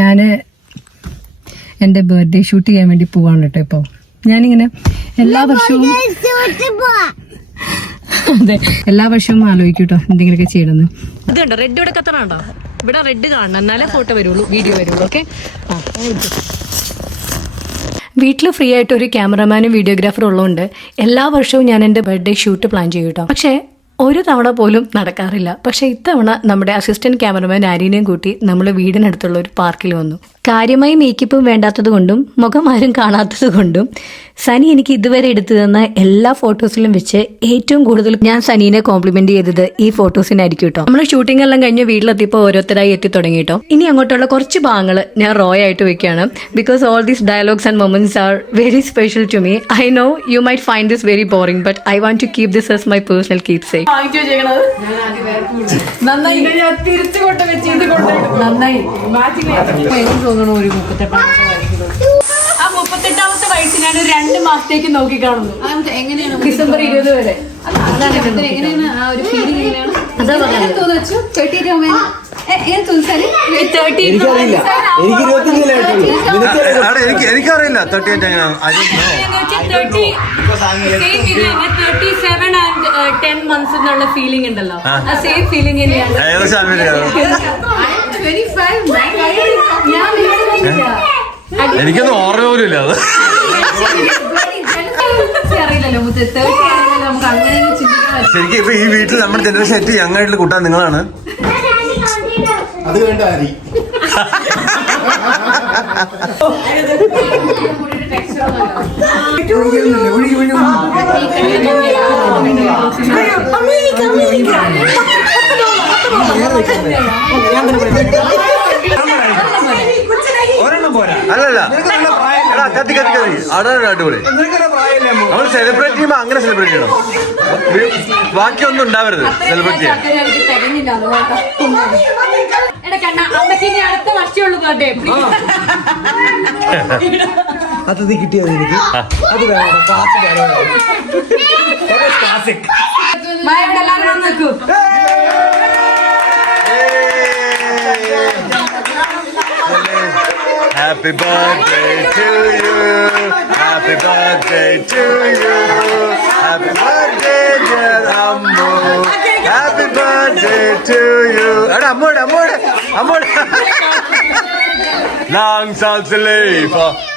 ഞാൻ എൻ്റെ birthday shoot ചെയ്യാൻ വേണ്ടി പോവാണ് കേട്ടോ. ഇപ്പോൾ ഞാനിങ്ങനെ എല്ലാ വർഷവും അതെ എല്ലാ വർഷവും ആലോചിക്കും കേട്ടോ എന്തെങ്കിലുമൊക്കെ ചെയ്യണമെന്ന്. ഇത് കണ്ടോ റെഡ് ഇവിടെ കത്തണുണ്ടോ? ഇവിടെ റെഡ് കാണണം, എന്നാലേ ഫോട്ടോ വരുള്ളൂ, വീഡിയോ വരുള്ളൂ. ഓക്കെ. വീട്ടിൽ ഫ്രീ ആയിട്ട് ഒരു ക്യാമറമാനും വീഡിയോഗ്രാഫറും ഉള്ളതുകൊണ്ട് എല്ലാ വർഷവും ഞാൻ എൻ്റെ ബർത്ത്ഡേ ഷൂട്ട് പ്ലാൻ ചെയ്യും കേട്ടോ. പക്ഷേ ഒരു തവണ പോലും നടക്കാറില്ല. പക്ഷെ ഇത്തവണ നമ്മുടെ അസിസ്റ്റന്റ് ക്യാമറമാൻ ആരീനെയും കൂട്ടി നമ്മൾ വീടിനടുത്തുള്ള ഒരു പാർക്കിൽ വന്നു. കാര്യമായി മേക്കപ്പും വേണ്ടാത്തത് കൊണ്ടും മുഖം ആരും കാണാത്തത് കൊണ്ടും സനി എനിക്ക് ഇതുവരെ എടുത്തു തന്ന എല്ലാ ഫോട്ടോസിലും വെച്ച് ഏറ്റവും കൂടുതൽ ഞാൻ സനീനെ കോംപ്ലിമെന്റ് ചെയ്തത് ഈ ഫോട്ടോസിനായിരിക്കും കേട്ടോ. നമ്മൾ ഷൂട്ടിംഗ് എല്ലാം കഴിഞ്ഞ് വീട്ടിലെത്തിയപ്പോൾ ഓരോരുത്തരായി എത്തി തുടങ്ങി കേട്ടോ. ഇനി അങ്ങോട്ടുള്ള കുറച്ച് ഭാഗങ്ങൾ ഞാൻ റോ ആയിട്ട് വെക്കുകയാണ്. Because all these dialogues and moments are very special to me. I know you might find this very boring, but I want to keep this as my personal keep safe. നന്നായി തോന്നുന്നു. ഒരു 38ാമത്തെ വയസ്സിലാണ് 2 മാസത്തേക്ക് നോക്കി കാണുന്നു. എങ്ങനെയാണ് ഡിസംബർ 20 വരെ എങ്ങനെയാണ് ആ ഒരു ഫീലിംഗ്? എങ്ങനെയാണ് എനിക്കറിയില്ല 38 എങ്ങനെയാണ്. 37 and 10 months എന്നുള്ള ഫീലിംഗ് ഉണ്ടല്ലോ, ആ സെയിം ഫീലിംഗ് തന്നെയാണ്. എനിക്കൊന്നും ഓർമ്മ പോലും ഇല്ല അത്. ശരിക്കും ഇപ്പൊ ഈ വീട്ടിൽ നമ്മുടെ ജനറേഷൻ ഏറ്റവും യങ് ആയിട്ടുള്ള കൂട്ടാൻ നിങ്ങളാണ്. അത് വേണ്ട ആരി അല്ലല്ല കത്തി കത്തി കത്തി അതാണ് അടിപൊളി. നമ്മൾ സെലിബ്രേറ്റ് ചെയ്യുമ്പോ അങ്ങനെ സെലിബ്രേറ്റ് ചെയ്യണം, ബാക്കിയൊന്നും ഉണ്ടാവരുത് സെലിബ്രേറ്റ് ചെയ്യാൻ. അത് കിട്ടിയത് എനിക്ക് അത് വേണം. Happy birthday to you, happy birthday to you, happy birthday dear Ammu, happy birthday to you. Ada ammoda ammoda ammoda. Long shall she live,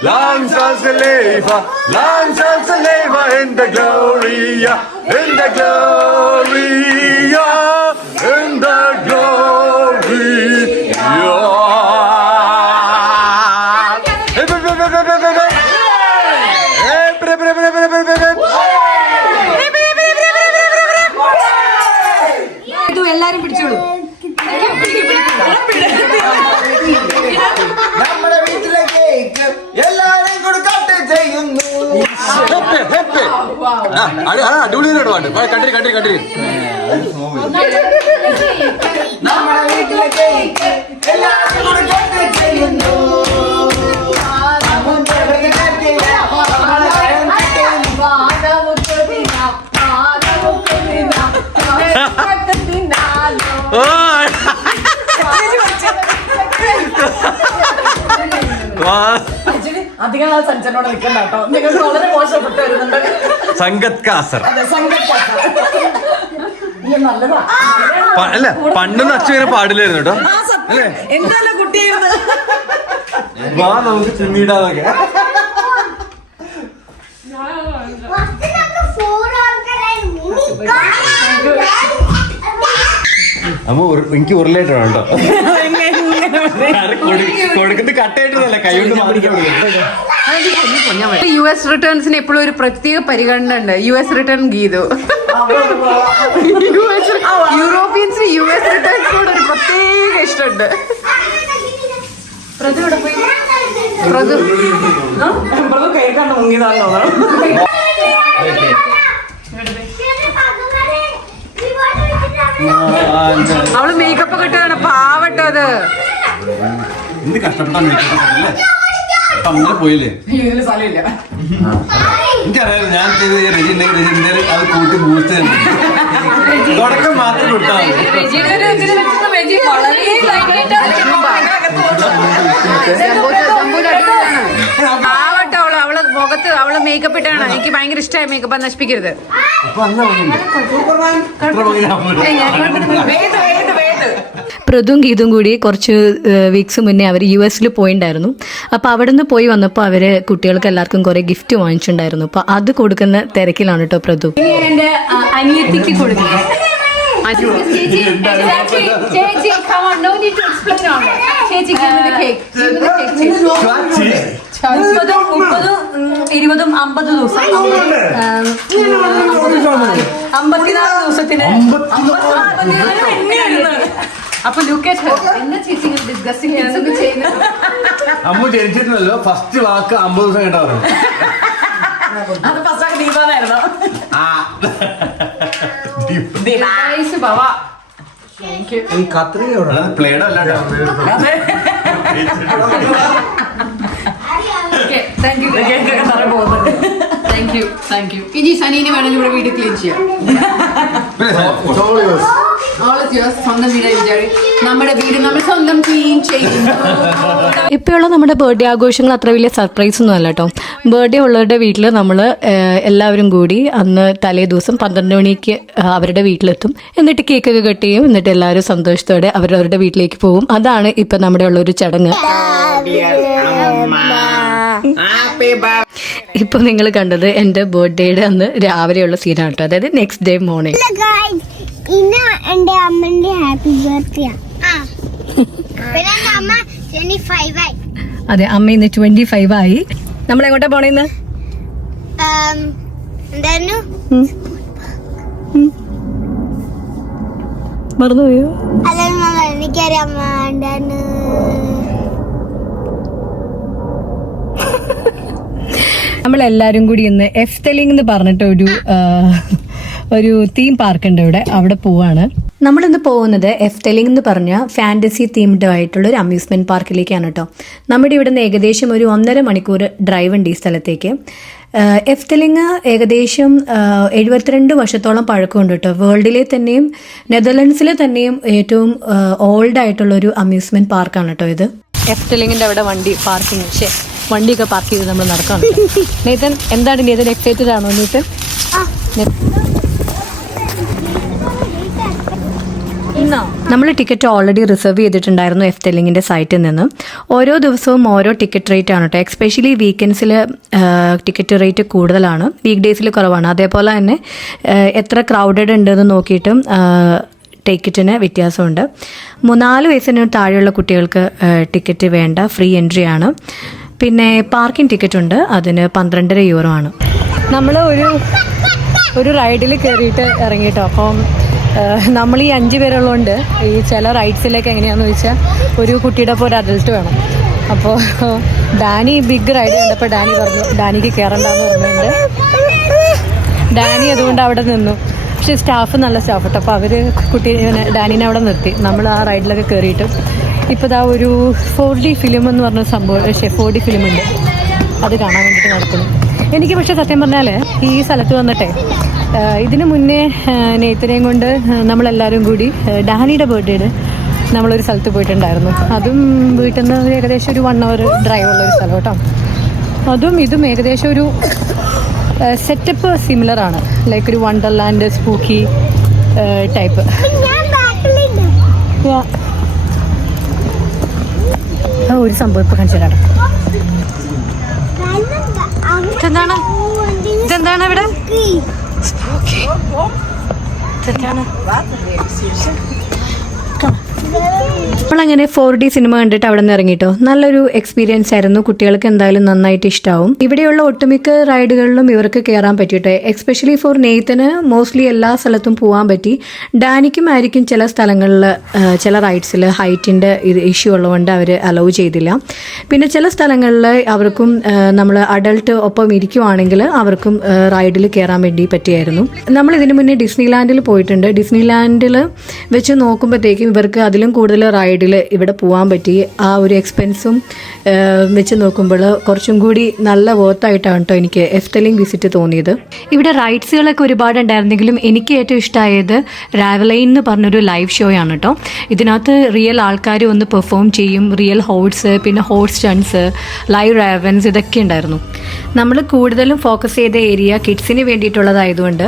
long shall she live, long shall she live in the gloria, in the gloria, in the gloria. എല്ലാരും പിടിച്ചോളൂ. നമ്മുടെ വീട്ടിലെ cake എല്ലാരും കൊടുക്കട്ടെ ചെയ്യുന്നു. അടിപൊളിയോട് പാട്ട് കണ്ടിരി കണ്ടിരി കണ്ടിരി. നമ്മുടെ വീട്ടിലെ cake എല്ലാരും കൊടുക്കട്ടെ ചെയ്യുന്നു. അധികം സഞ്ചനോട് നിൽക്കണ്ട കേട്ടോ, നിങ്ങൾക്ക് വളരെ മോശപ്പെട്ട് വരുന്നുണ്ട്. സംഗത് കാസർ നല്ലതാ. അല്ല പണ്ടൊന്നും അച്ഛൻ ഇങ്ങനെ പാടില്ലായിരുന്നു കേട്ടോ. അല്ലേ എന്തായാലും കുട്ടി വാ നമുക്ക് ചുന്നിടാതൊക്കെ. അമ്മ എനിക്ക് ഉരുളായിട്ടാണ് കേട്ടോ. കൊടുക്കുന്നത് കട്ടയായിട്ടല്ല, കൈകൊണ്ട് മാറിക്കാൻ. US റിട്ടേൺസിന് എപ്പോഴും ഒരു പ്രത്യേക പരിഗണന ഉണ്ട്. US return Geethu. യൂറോപ്യൻസിന് US റിട്ടേൺസിനോട് ഒരു പ്രത്യേക ഇഷ്ടമുണ്ട്. പ്രതു ഇവിടെ പോയി പ്രതു കേൾക്കാണ്ട് മുങ്ങിയതാണോ? അവള് മേക്കപ്പ് ഒക്കെ ഇട്ടാണ് പാവട്ടോ. അത് എന്ത് കഷ്ടപ്പെട്ടാ അങ്ങനെ പോയില്ലേ? എനിക്കറിയാലോ ഞാൻ ചെയ്ത് അത് കൂട്ടി ബൂസ്റ്റ് തുടക്കം മാത്രം കൊടുത്താൽ അവള് മുഖത്ത് അവള് മേക്കപ്പ് ഇട്ടാണ്. എനിക്ക് ഭയങ്കര ഇഷ്ടമായി മേക്കപ്പ്. നശിപ്പിക്കരുത്. പ്രതും ഗീതും കൂടി കുറച്ച് വീക്സ് മുന്നേ അവർ US പോയിണ്ടായിരുന്നു. അപ്പോൾ അവിടെ നിന്ന് പോയി വന്നപ്പോൾ അവർ കുട്ടികൾക്ക് എല്ലാവർക്കും കുറേ ഗിഫ്റ്റ് വാങ്ങിച്ചിട്ടുണ്ടായിരുന്നു. അപ്പോൾ അത് കൊടുക്കുന്ന തിരക്കിലാണ് കേട്ടോ പ്രതു. എൻ്റെ അനിയത്തിക്ക് കൊടുക്കുക. മുപ്പതും 20ഉം 50 ദിവസം 54 ദിവസത്തിന് അപ്പൊ അമ്മ ജനിച്ചിട്ടുണ്ടല്ലോ ഫസ്റ്റ് വാക്ക് 50 ദിവസം കേട്ടോ പറഞ്ഞു. അത് ഫസ്റ്റ് ദീപാന്നായിരുന്നു. പ്ലേഡ് അല്ല ഇനി സനീനെ വേണമെങ്കിൽ ഇവിടെ വീഡിയോ ക്ലീൻ ചെയ്യാം. സ്വന്തം വീടായി വിചാരി നമ്മുടെ വീട് നമ്മൾ സ്വന്തം ക്ലീൻ ചെയ്യുന്നു. ഇപ്പോഴുള്ള നമ്മുടെ ബർത്ത്ഡേ ആഘോഷങ്ങൾ അത്ര വലിയ സർപ്രൈസ് ഒന്നും അല്ല കേട്ടോ. ബർത്ത്ഡേ ഉള്ളവരുടെ വീട്ടിൽ നമ്മൾ എല്ലാവരും കൂടി അന്ന് തലേ ദിവസം 12 മണിക്ക് അവരുടെ വീട്ടിലെത്തും. എന്നിട്ട് കേക്കൊക്കെ കട്ട് ചെയ്യും. എന്നിട്ട് എല്ലാവരും സന്തോഷത്തോടെ അവരവരുടെ വീട്ടിലേക്ക് പോകും. അതാണ് ഇപ്പൊ നമ്മുടെ ഉള്ളൊരു ചടങ്ങ്. ഇപ്പൊ നിങ്ങൾ കണ്ടത് എൻ്റെ ബർത്ത്ഡേയുടെ അന്ന് രാവിലെയുള്ള സീനാണ് കേട്ടോ. അതായത് നെക്സ്റ്റ് ഡേ മോർണിംഗ്. ഇന്ന് എന്റെ അമ്മന്റെ ഹാപ്പി ബർത്ത്ഡേ. അമ്മ 25 ആയി. അതെ, അമ്മ ഇന്ന് 25 ആയി. നമ്മൾ എങ്ങോട്ടാ പോണേന്ന്? എന്തായിരുന്നു? മറന്നുപോയോ? അതൊന്നും എനിക്കറിയാം. അമ്മ എന്താണ് നമ്മളെല്ലാരും കൂടി ഇന്ന് എഫ്തെലിംഗ് എന്ന് പറഞ്ഞിട്ട് ഒരു തീം പാർക്ക് ഉണ്ട് ഇവിടെ. അവിടെ പോവാണ്. നമ്മളിന്ന് പോകുന്നത് എഫ്തെലിംഗ് എന്ന് പറഞ്ഞ ഫാൻറ്റസി തീംഡ് ആയിട്ടുള്ള ഒരു അമ്യൂസ്മെന്റ് പാർക്കിലേക്കാണ് കേട്ടോ. നമ്മുടെ ഇവിടെ നിന്ന് ഏകദേശം ഒരു 1.5 മണിക്കൂർ ഡ്രൈവ് ഉണ്ട് ഈ സ്ഥലത്തേക്ക്. എഫ്തെലിംഗ് ഏകദേശം 72 വർഷത്തോളം പഴക്കമുണ്ട് കേട്ടോ. വേൾഡിലെ തന്നെയും നെതർലൻഡ്സിലെ തന്നെയും ഏറ്റവും ഓൾഡ് ആയിട്ടുള്ള ഒരു അമ്യൂസ്മെന്റ് പാർക്കാണ് കേട്ടോ ഇത്. എഫ്തെലിംഗിന്റെ അവിടെ വണ്ടിയൊക്കെ പാർക്ക് ചെയ്ത് നമ്മൾ നടക്കാണ്. നേതൻ എന്താണ് നേതൻ എക്സൈറ്റഡ് ആണോ? നേതൻ നമ്മൾ ടിക്കറ്റ് ഓൾറെഡി റിസർവ് ചെയ്തിട്ടുണ്ടായിരുന്നു എഫ്തെലിംഗിന്റെ സൈറ്റിൽ നിന്ന്. ഓരോ ദിവസവും ഓരോ ടിക്കറ്റ് റേറ്റ് ആണ് കേട്ടോ. എക്സ്പെഷ്യലി വീക്കെൻഡ്സിൽ ടിക്കറ്റ് റേറ്റ് കൂടുതലാണ്, വീക്ക് ഡേയ്സിൽ കുറവാണ്. അതേപോലെ തന്നെ എത്ര ക്രൗഡഡ് ഉണ്ടെന്ന് നോക്കിയിട്ടും ടിക്കറ്റിന് വ്യത്യാസമുണ്ട്. 4 വയസ്സിന് താഴെയുള്ള കുട്ടികൾക്ക് ടിക്കറ്റ് വേണ്ട, ഫ്രീ എൻട്രി ആണ്. പിന്നെ പാർക്കിംഗ് ടിക്കറ്റ് ഉണ്ട്, അതിന് 12 യൂറോ ആണ്. നമ്മൾ ഒരു റൈഡിൽ കയറിയിട്ട് ഇറങ്ങിയിട്ടോ. അപ്പം നമ്മൾ ഈ 5 പേരുള്ളതുകൊണ്ട് ഈ ചില റൈഡ്സിലേക്ക് എങ്ങനെയാണെന്ന് ചോദിച്ചാൽ ഒരു കുട്ടിയുടെ ഒപ്പം ഒരു അഡൽട്ട് വേണം. അപ്പോൾ ഡാനി ബിഗ് റൈഡ് കണ്ടപ്പോൾ ഡാനി പറഞ്ഞു ഡാനിക്ക് കയറണ്ടെന്ന് പറഞ്ഞുകൊണ്ട് ഡാനി അതുകൊണ്ട് അവിടെ നിന്നു. പക്ഷേ സ്റ്റാഫ് നല്ല സ്റ്റാഫ് കേട്ടോ. അപ്പോൾ അവർ ഡാനിനെ അവിടെ നിർത്തി. നമ്മൾ ആ റൈഡിലൊക്കെ കയറിയിട്ട് ഇപ്പോൾ ഇതാ ഒരു 4D ഫിലിം എന്ന് പറഞ്ഞ സംഭവം 4D ഫിലിം ഉണ്ട്, അത് കാണാൻ വേണ്ടിയിട്ട് നടക്കുന്നു. എനിക്ക് പക്ഷേ സത്യം പറഞ്ഞാൽ ഈ സ്ഥലത്ത് വന്നിട്ടേ ഇതിനു മുന്നേ നെയ്ത്തിനെയും കൊണ്ട് നമ്മളെല്ലാവരും കൂടി ഡാനിയുടെ ബർത്ത്ഡേയുടെ നമ്മളൊരു സ്ഥലത്ത് പോയിട്ടുണ്ടായിരുന്നു. അതും വീട്ടിൽ നിന്ന് ഏകദേശം ഒരു 1 hour ഡ്രൈവ് ഉള്ളൊരു സ്ഥലം കേട്ടോ. അതും ഇതും ഏകദേശം ഒരു സെറ്റപ്പ് സിമിലർ ആണ്, ലൈക്ക് ഒരു വണ്ടർലാൻഡ് സ്പൂക്കി ടൈപ്പ്. ഒരു സംഭവം ഇപ്പൊ കാണിച്ചു തരാം. ഇതെന്താണ് ഇവിടെ? നമ്മളങ്ങനെ 4D സിനിമ കണ്ടിട്ട് അവിടെ നിന്ന് ഇറങ്ങിട്ടോ. നല്ലൊരു എക്സ്പീരിയൻസ് ആയിരുന്നു. കുട്ടികൾക്ക് എന്തായാലും നന്നായിട്ട് ഇഷ്ടമാവും. ഇവിടെയുള്ള ഒട്ടുമിക്ക റൈഡുകളിലും ഇവർക്ക് കയറാൻ പറ്റിയിട്ട്, എക്സ്പെഷ്യലി ഫോർ നെയ്ത്തിന് മോസ്റ്റ്ലി എല്ലാ സ്ഥലത്തും പോകാൻ പറ്റി. ഡാനിക്കും ആയിരിക്കും ചില സ്ഥലങ്ങളിൽ ചില റൈഡ്സിൽ ഹൈറ്റിൻ്റെ ഇഷ്യൂ ഉള്ളതുകൊണ്ട് അവർ അലൗ ചെയ്തില്ല. പിന്നെ ചില സ്ഥലങ്ങളിൽ അവർക്കും നമ്മൾ അഡൾട്ട് ഒപ്പം ഇരിക്കുവാണെങ്കിൽ അവർക്കും റൈഡിൽ കയറാൻ വേണ്ടി പറ്റിയായിരുന്നു. നമ്മൾ ഇതിനു മുന്നേ ഡിസ്നിലാൻഡിൽ പോയിട്ടുണ്ട്. ഡിസ്നിലാൻഡിൽ വെച്ച് നോക്കുമ്പോഴത്തേക്കും ഇവർക്ക് അതിലും കൂടുതൽ റൈഡിൽ ഇവിടെ പോകാൻ പറ്റി. ആ ഒരു എക്സ്പെൻസും വെച്ച് നോക്കുമ്പോൾ കുറച്ചും കൂടി നല്ല വോത്തായിട്ടാണ് കേട്ടോ എനിക്ക് എഫ്റ്റലിംഗ് വിസിറ്റ് തോന്നിയത്. ഇവിടെ റൈഡ്സുകളൊക്കെ ഒരുപാടുണ്ടായിരുന്നെങ്കിലും എനിക്ക് ഏറ്റവും ഇഷ്ടമായത് രാവലൈൻ എന്ന് പറഞ്ഞൊരു ലൈവ് ഷോ ആണ് കേട്ടോ. ഇതിനകത്ത് റിയൽ ആൾക്കാർ വന്ന് പെർഫോം ചെയ്യും, റിയൽ ഹോഴ്സ്, പിന്നെ ഹോഴ്സ് സ്റ്റൺസ്, ലൈവ് റാവൻസ്, ഇതൊക്കെ ഉണ്ടായിരുന്നു. നമ്മൾ കൂടുതലും ഫോക്കസ് ചെയ്ത ഏരിയ കിഡ്സിന് വേണ്ടിയിട്ടുള്ളതായതുകൊണ്ട്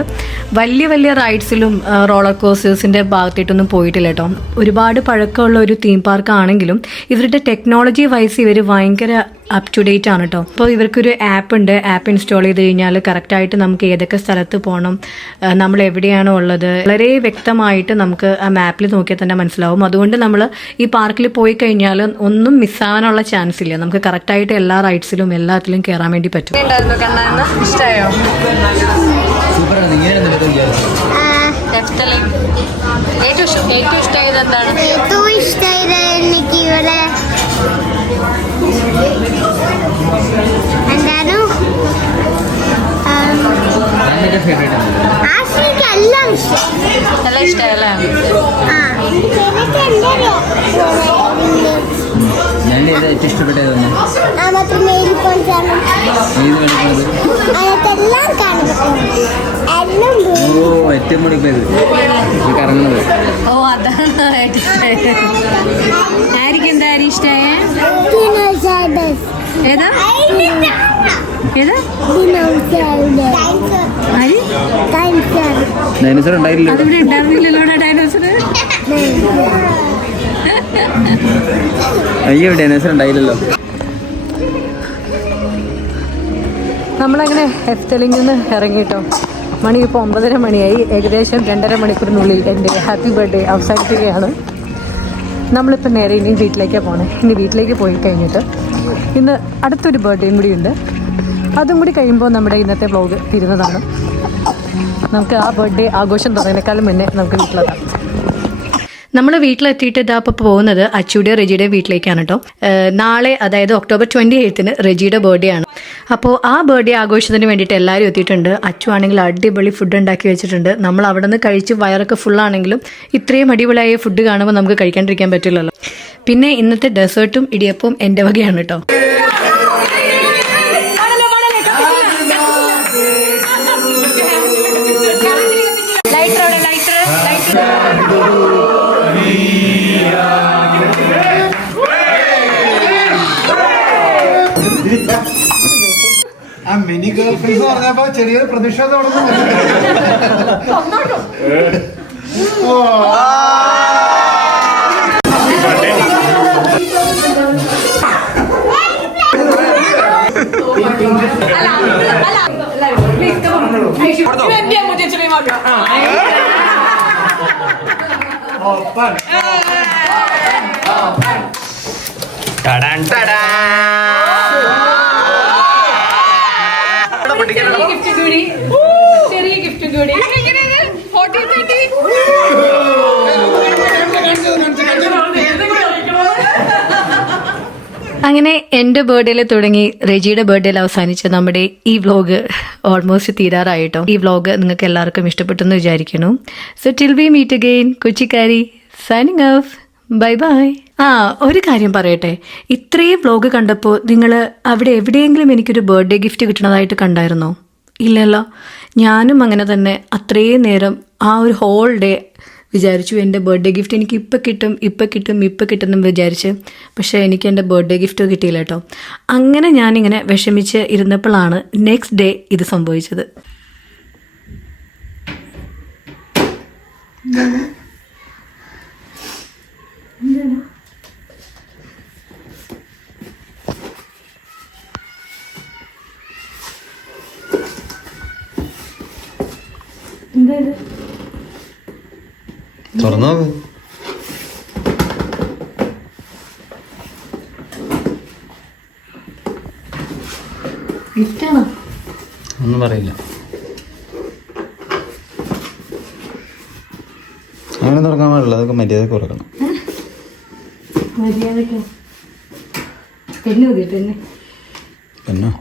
വലിയ വലിയ റൈഡ്സിലും റോളർ കോസ്റ്റേഴ്സിൻ്റെ ഭാഗത്തേട്ടൊന്നും പോയിട്ടില്ല കേട്ടോ. ഒരുപാട് പഴക്കമുള്ള ഒരു തീം പാർക്ക് ആണെങ്കിലും ഇവരുടെ ടെക്നോളജി വൈസ് ഇവർ ഭയങ്കര അപ് ടു ഡേറ്റ് ആണ് കേട്ടോ. അപ്പോൾ ഇവർക്കൊരു ആപ്പ് ഉണ്ട്. ആപ്പ് ഇൻസ്റ്റാൾ ചെയ്ത് കഴിഞ്ഞാൽ കറക്റ്റായിട്ട് നമുക്ക് ഏതൊക്കെ സ്ഥലത്ത് പോകണം, നമ്മൾ എവിടെയാണോ ഉള്ളത്, വളരെ വ്യക്തമായിട്ട് നമുക്ക് ആ മാപ്പിൽ നോക്കിയാൽ തന്നെ മനസ്സിലാവും. അതുകൊണ്ട് നമ്മൾ ഈ പാർക്കിൽ പോയി കഴിഞ്ഞാൽ ഒന്നും മിസ്സാവാനുള്ള ചാൻസ് ഇല്ല. നമുക്ക് കറക്റ്റായിട്ട് എല്ലാ റൈഡ്സിലും എല്ലാത്തിലും കയറാൻ വേണ്ടി പറ്റും. ഇഷ്ടമായോ? ഏറ്റവും ഇഷ്ടമായത് എന്താണ്? ഏറ്റവും ഇഷ്ടമായത് എനിക്ക് ഇവിടെ എന്താണ് ആശ്രയിക്ക് എല്ലാം ഇഷ്ടം. നല്ല ഇഷ്ടമല്ലേ? ഏറ്റവും ഇഷ്ടപ്പെട്ടത് അതെല്ലാം കാണും. ഏറ്റവും കൂടുതൽ കറങ്ങുന്നത്. ഓ, അതാണ് ആയിരിക്കും. എന്താ ഇഷ്ടമായ? ഏതാ ഏതാ? ഡൈനോസർ ഉണ്ടായില്ലല്ലോ. അതിവിടെ ഉണ്ടായിരുന്നില്ലല്ലോ ഡൈനോസർ. അയ്യോ, ഡൈനോസർ ഉണ്ടായില്ലല്ലോ. നമ്മളങ്ങനെ എഫ്റ്റലിംഗിൽ നിന്ന് ഇറങ്ങിയിട്ടോ. മണി ഇപ്പോൾ 9:30 മണിയായി. ഏകദേശം 2.5 മണിക്കൂറിനുള്ളിൽ എൻ്റെ ഹാപ്പി ബർത്ത്ഡേ അവസാനിക്കുകയാണ്. നമ്മളിപ്പോൾ നേരെ ഇനിയും വീട്ടിലേക്കാണ് പോകണേ. ഇനി വീട്ടിലേക്ക് പോയി കഴിഞ്ഞിട്ട് ഇന്ന് അടുത്തൊരു ബർത്ത്ഡേയും കൂടി ഉണ്ട്. അതും കൂടി കഴിയുമ്പോൾ നമ്മുടെ ഇന്നത്തെ വ്ലോഗ് തീരുന്നതാണ്. നമുക്ക് ആ ബർത്ത്ഡേ ആഘോഷം തുടങ്ങിയതിനേക്കാളും മുന്നേ നമുക്ക് വീട്ടിലെത്താം. നമ്മൾ വീട്ടിലെത്തിയിട്ട് ഇതാ ഇപ്പോൾ പോകുന്നത് അച്ചുയുടെ റെജിയുടെ വീട്ടിലേക്കാണ് കേട്ടോ. നാളെ, അതായത് October 28 റെജിയുടെ ബർത്ത്ഡേ ആണ്. അപ്പോൾ ആ ബർത്ത്ഡേ ആഘോഷത്തിന് വേണ്ടിയിട്ട് എല്ലാവരും എത്തിയിട്ടുണ്ട്. അച്ചു ആണെങ്കിൽ അടിപൊളി ഫുഡ് ഉണ്ടാക്കി വെച്ചിട്ടുണ്ട്. നമ്മൾ അവിടെ നിന്ന് കഴിച്ച് വയറൊക്കെ ഫുള്ളാണെങ്കിലും ഇത്രയും അടിപൊളിയായ ഫുഡ് കാണുമ്പോൾ നമുക്ക് കഴിക്കാണ്ടിരിക്കാൻ പറ്റില്ലല്ലോ. പിന്നെ ഇന്നത്തെ ഡെസേർട്ടും ഇടിയപ്പവും എൻ്റെ വകയാണ് കേട്ടോ. ആ മിനി ഗേൾ ഫ്രണ്ട്സ് പറഞ്ഞപ്പോ ചെറിയൊരു പ്രതിഷേധം ചെറിയ ഗിഫ്റ്റ് കൂടി. അങ്ങനെ എൻ്റെ ബർത്ത്ഡേയിൽ തുടങ്ങി റെജിയുടെ ബർത്ത്ഡേയിൽ അവസാനിച്ച് നമ്മുടെ ഈ വ്ലോഗ് ഓൾമോസ്റ്റ് തീരാറായിട്ടോ. ഈ വ്ലോഗ് നിങ്ങൾക്ക് എല്ലാവർക്കും ഇഷ്ടപ്പെട്ടെന്ന് വിചാരിക്കുന്നു. So till we meet again, കൊച്ചിക്കാരി സൈനിങ് ഓഫ്. Bye bye. ഒരു കാര്യം പറയട്ടെ, ഇത്രയും വ്ലോഗ് കണ്ടപ്പോൾ നിങ്ങൾ അവിടെ എവിടെയെങ്കിലും എനിക്കൊരു ബർത്ത്ഡേ ഗിഫ്റ്റ് കിട്ടണതായിട്ട് കണ്ടായിരുന്നോ? ഇല്ലല്ലോ. ഞാനും അങ്ങനെ തന്നെ അത്രയും നേരം ആ ഒരു ഹോൾ ഡേ വിചാരിച്ചു എൻ്റെ ബർത്ത്ഡേ ഗിഫ്റ്റ് എനിക്ക് ഇപ്പം കിട്ടും എന്ന് വിചാരിച്ച്. പക്ഷേ എനിക്ക് എൻ്റെ ബർത്ത്ഡേ ഗിഫ്റ്റ് കിട്ടിയില്ല കേട്ടോ. അങ്ങനെ ഞാനിങ്ങനെ വിഷമിച്ച് ഇരുന്നപ്പോഴാണ് നെക്സ്റ്റ് ഡേ ഇത് സംഭവിച്ചത്. തുറന്നോ? ഗിഫ്റ്റാണോ? ഒന്നും പറയില്ല. അങ്ങനെ തുറക്കാൻ പാടില്ല. അതൊക്കെ മര്യാദക്ക് തുറക്കണം. മര്യാദക്ക് പെണ്ണ് മതി. പെണ്ണോ?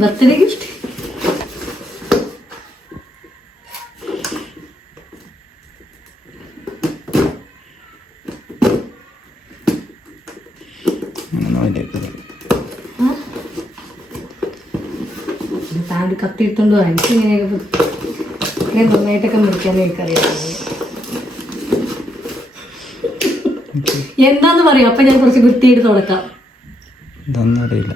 ബർത്ത്ഡേ ഗിഫ്റ്റ് താണ്ട് കത്തി എടുത്തോണ്ട് എനിക്ക് ഇങ്ങനെയൊക്കെ ഇങ്ങനെ നന്നായിട്ടൊക്കെ മുറിക്കാൻ എനിക്കറിയാം. എന്താന്ന് പറയും, അപ്പൊ ഞാൻ കുറച്ച് വൃത്തിയായിട്ട് തുടക്കാം. ഇതൊന്നും അറിയില്ല.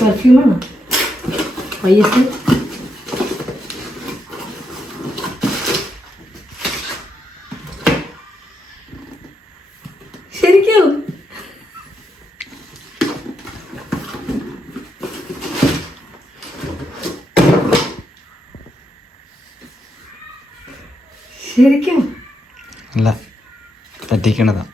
പെർഫ്യൂമാണോ? വയ്യസ് ശരിക്കും ശരിക്കും അല്ല, പറ്റിക്കണതാ.